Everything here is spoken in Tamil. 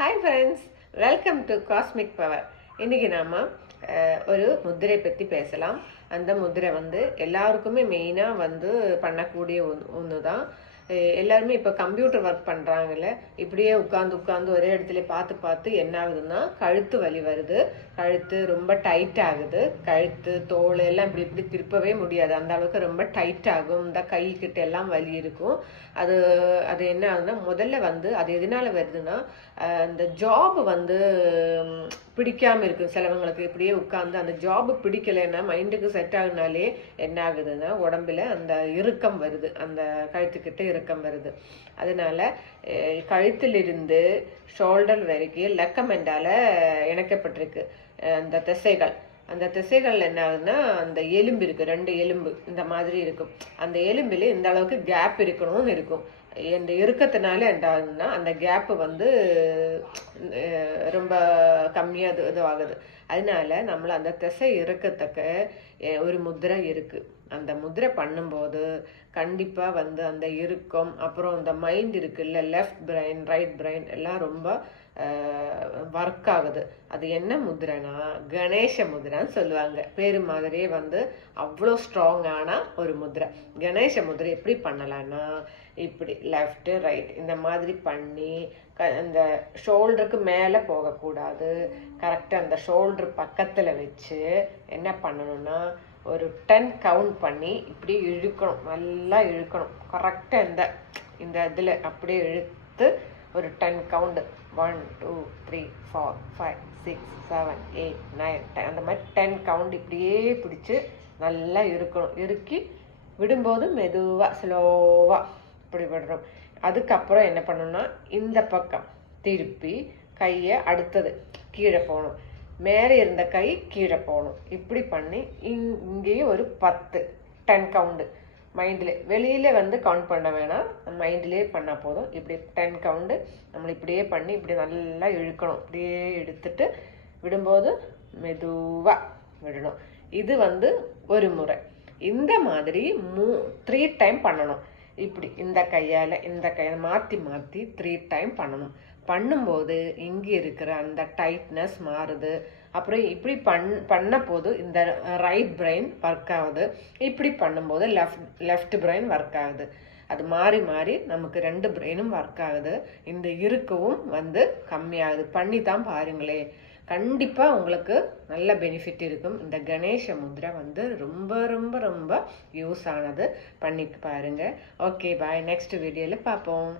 Hi friends, welcome to cosmic power. இன்றைக்கி நாம் ஒரு முத்திரை பற்றி பேசலாம். அந்த முத்திரை எல்லாருக்குமே மெயினாக பண்ணக்கூடிய ஒன்று தான். எல்லாருமே இப்போ கம்ப்யூட்டர் ஒர்க் பண்ணுறாங்கல்ல, இப்படியே உட்காந்து ஒரே இடத்துல பார்த்து என்ன ஆகுதுன்னா கழுத்து வலி வருது. கழுத்து ரொம்ப டைட் ஆகுது. கழுத்து தோல் எல்லாம் இப்படி திருப்பவே முடியாது, அந்த அளவுக்கு ரொம்ப டைட் ஆகும். இந்த கை கிட்ட எல்லாம் வலி இருக்கும். அது அது என்ன ஆகுதுன்னா முதல்ல அது எதனால வருதுன்னா இந்த ஜாப் பிடிக்காம இருக்கு சிலவங்களுக்கு. இப்படியே உட்காந்து அந்த ஜாப் பிடிக்கலைன்னா மைண்டுக்கு செட் ஆகுனாலே என்ன ஆகுதுன்னா உடம்புல அந்த இறுக்கம் வருது, அந்த கழுத்துக்கிட்ட இறுக்கம் வருது. அதனால கழுத்திலிருந்து ஷோல்டர் வரைக்கும் லெக்கமெண்டால இணைக்கப்பட்டிருக்கு அந்த திசைகள். அந்த திசைகள் என்ன ஆகுதுன்னா அந்த எலும்பு இருக்கு, 2 எலும்பு இந்த மாதிரி இருக்கும். அந்த எலும்புல இந்த அளவுக்கு கேப் இருக்கணும்னு இருக்கும். இந்த இறுக்கத்தினால என்ன ஆகுதுன்னா அந்த கேப்பு ரொம்ப கம்மியாக இது ஆகுது. அதனால நம்மள அந்த திசை இறுக்கத்தக்க ஒரு முத்திரை இருக்கு. அந்த முத்திரை பண்ணும்போது கண்டிப்பாக அந்த இறுக்கம், அப்புறம் இந்த மைண்ட் இருக்குல்ல, லெஃப்ட் பிரெயின் ரைட் பிரெயின் எல்லாம் ரொம்ப ஒர்க் ஆகுது. அது என்ன முத்திரைனா கணேச முத்திரைன்னு சொல்லுவாங்க. பேரு மாதிரியே அவ்வளோ ஸ்ட்ராங்கான ஒரு முத்திரை. கணேச முத்திரை எப்படி பண்ணலான்னா இப்படி லெஃப்ட் ரைட் இந்த மாதிரி பண்ணி அந்த ஷோல்டருக்கு மேலே போகக்கூடாது. கரெக்டாக அந்த ஷோல்டர் பக்கத்தில் வச்சு என்ன பண்ணணும்னா ஒரு 10 கவுண்ட் பண்ணி இப்படி இழுக்கணும், நல்லா இழுக்கணும். கரெக்டாக இந்த இதில் அப்படியே இழுத்து ஒரு 10 கவுண்டு 1 2 3 4 5 6 7 8 9 10 அந்த மாதிரி 10 கவுண்ட் இப்படியே பிடிச்சி நல்லா இருக்கணும். இறுக்கி விடும்போது மெதுவாக ஸ்லோவாக இப்படி விடுறோம். அதுக்கப்புறம் என்ன பண்ணணும்னா இந்த பக்கம் திருப்பி கையை அடுத்தது கீழே போகணும், மேலே இருந்த கை கீழே போகணும். இப்படி பண்ணி இங்கேயும் ஒரு 10 கவுண்டு மைண்டில், வெளியில் கவுண்ட் பண்ண வேணாம், மைண்ட்லேயே பண்ணால் போதும். இப்படி 10 கவுண்டு நம்ம இப்படியே பண்ணி இப்படி நல்லா இழுக்கணும். இப்படியே எடுத்துட்டு விடும்போது மெதுவாக விடணும். இது ஒரு முறை. இந்த மாதிரி 3 டைம் பண்ணணும். இப்படி இந்த கையை மாற்றி 3 டைம் பண்ணணும். பண்ணும்போது இங்கே இருக்கிற அந்த டைட்னஸ் மாறுது. அப்புறம் இப்படி பண்ண போது இந்த ரைட் பிரெயின் ஒர்க் ஆகுது. இப்படி பண்ணும்போது லெஃப்ட் பிரெயின் ஒர்க் ஆகுது. அது மாறி மாறி நமக்கு 2 பிரெயினும் ஒர்க் ஆகுது. இந்த இறுக்கவும் கம்மியாகுது. பண்ணி தான் பாருங்களே, கண்டிப்பாக உங்களுக்கு நல்ல பெனிஃபிட் இருக்கும். இந்த கணேச முத்திரை ரொம்ப ரொம்ப ரொம்ப யூஸ் ஆனது. பண்ணி பாருங்க. ஓகே, பாய். நெக்ஸ்ட் வீடியோவில் பார்ப்போம்.